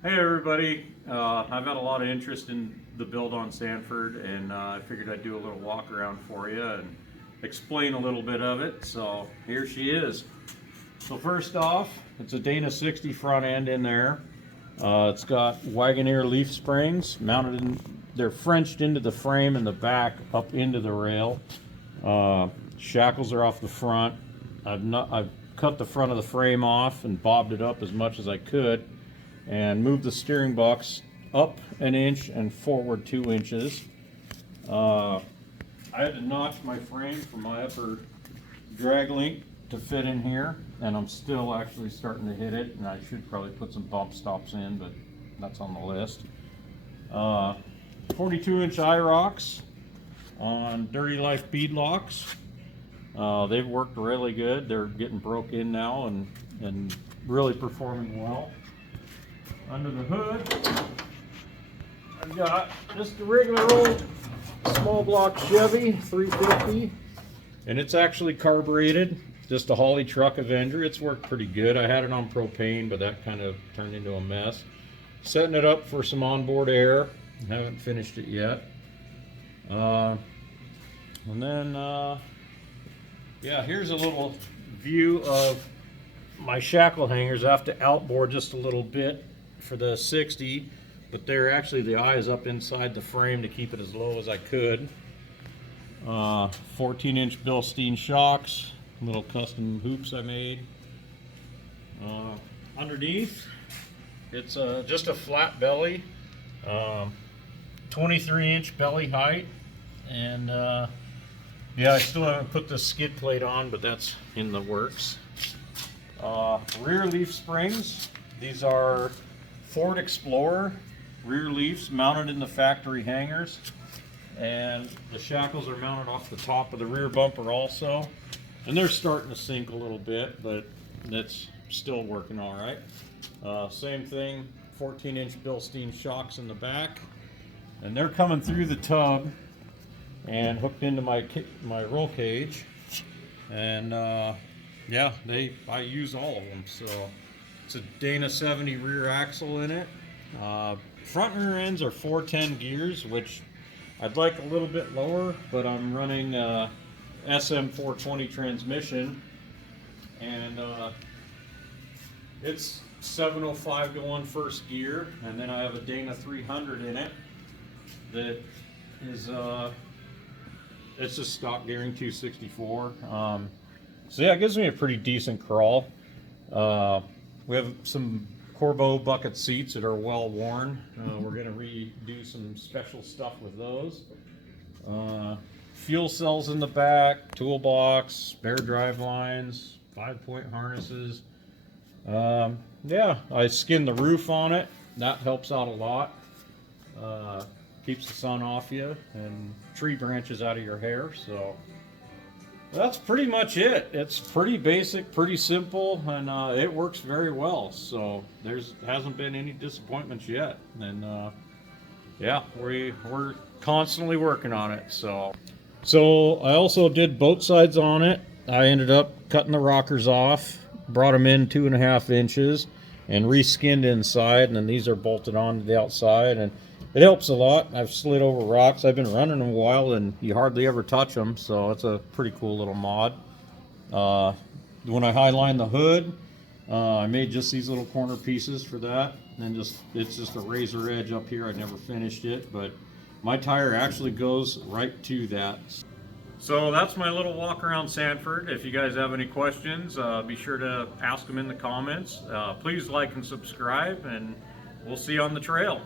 Hey everybody, I've had a lot of interest in the build on Sanford, and I figured I'd do a little walk around for you and explain a little bit of it. So here she is. So first off, it's a Dana 60 front end in there. It's got Wagoneer leaf springs mounted in, they're Frenched into the frame in the back up into the rail. Shackles are off the front. I've cut the front of the frame off and bobbed it up as much as I could, and move the steering box up an inch and forward 2 inches. I had to notch my frame for my upper drag link to fit in here, and I'm still actually starting to hit it, and I should probably put some bump stops in, but that's on the list. 42-inch eye rocks on Dirty Life bead locks. They've worked really good. They're getting broke in now and really performing well. Under the hood, I've got just a regular old small block Chevy 350, and it's actually carbureted, just a Holly Truck Avenger. It's worked pretty good. I had it on propane, but that kind of turned into a mess. Setting it up for some onboard air. I haven't finished it yet. And then, yeah, here's a little view of my shackle hangers. I have to outboard just a little bit for the 60, but they're actually, the eye is up inside the frame to keep it as low as I could. 14-inch Bilstein shocks, little custom hoops I made. Underneath, it's just a flat belly, 23-inch belly height, and yeah, I still haven't put the skid plate on, but that's in the works. Rear leaf springs. These are Ford Explorer rear leafs mounted in the factory hangers, and the shackles are mounted off the top of the rear bumper also, and they're starting to sink a little bit, but that's still working all right. Same thing, 14-inch Bilstein shocks in the back, and they're coming through the tub and hooked into my roll cage, and yeah, I use all of them. So it's a Dana 70 rear axle in it. Front and rear ends are 410 gears, which I'd like a little bit lower, but I'm running SM 420 transmission, and it's 705 to 1 first gear, and then I have a Dana 300 in it that is it's just stock gearing 264. So yeah, it gives me a pretty decent crawl. We have some Corbeau bucket seats that are well worn. We're going to redo some special stuff with those. Fuel cells in the back, toolbox, spare drive lines, 5-point harnesses. Yeah, I skinned the roof on it. That helps out a lot. Keeps the sun off you and tree branches out of your hair. So that's pretty much it. It's pretty basic, pretty simple, and it works very well. So hasn't been any disappointments yet. And yeah, we're constantly working on it. So I also did both sides on it. I ended up cutting the rockers off, brought them in 2.5 inches, and reskinned inside. And then these are bolted on to the outside, and it helps a lot. I've slid over rocks. I've been running them a while, and you hardly ever touch them, so it's a pretty cool little mod. When I highline the hood, I made just these little corner pieces for that, and it's just a razor edge up here. I never finished it, but my tire actually goes right to that. So that's my little walk around Sanford. If you guys have any questions, be sure to ask them in the comments. Please like and subscribe, and we'll see you on the trail.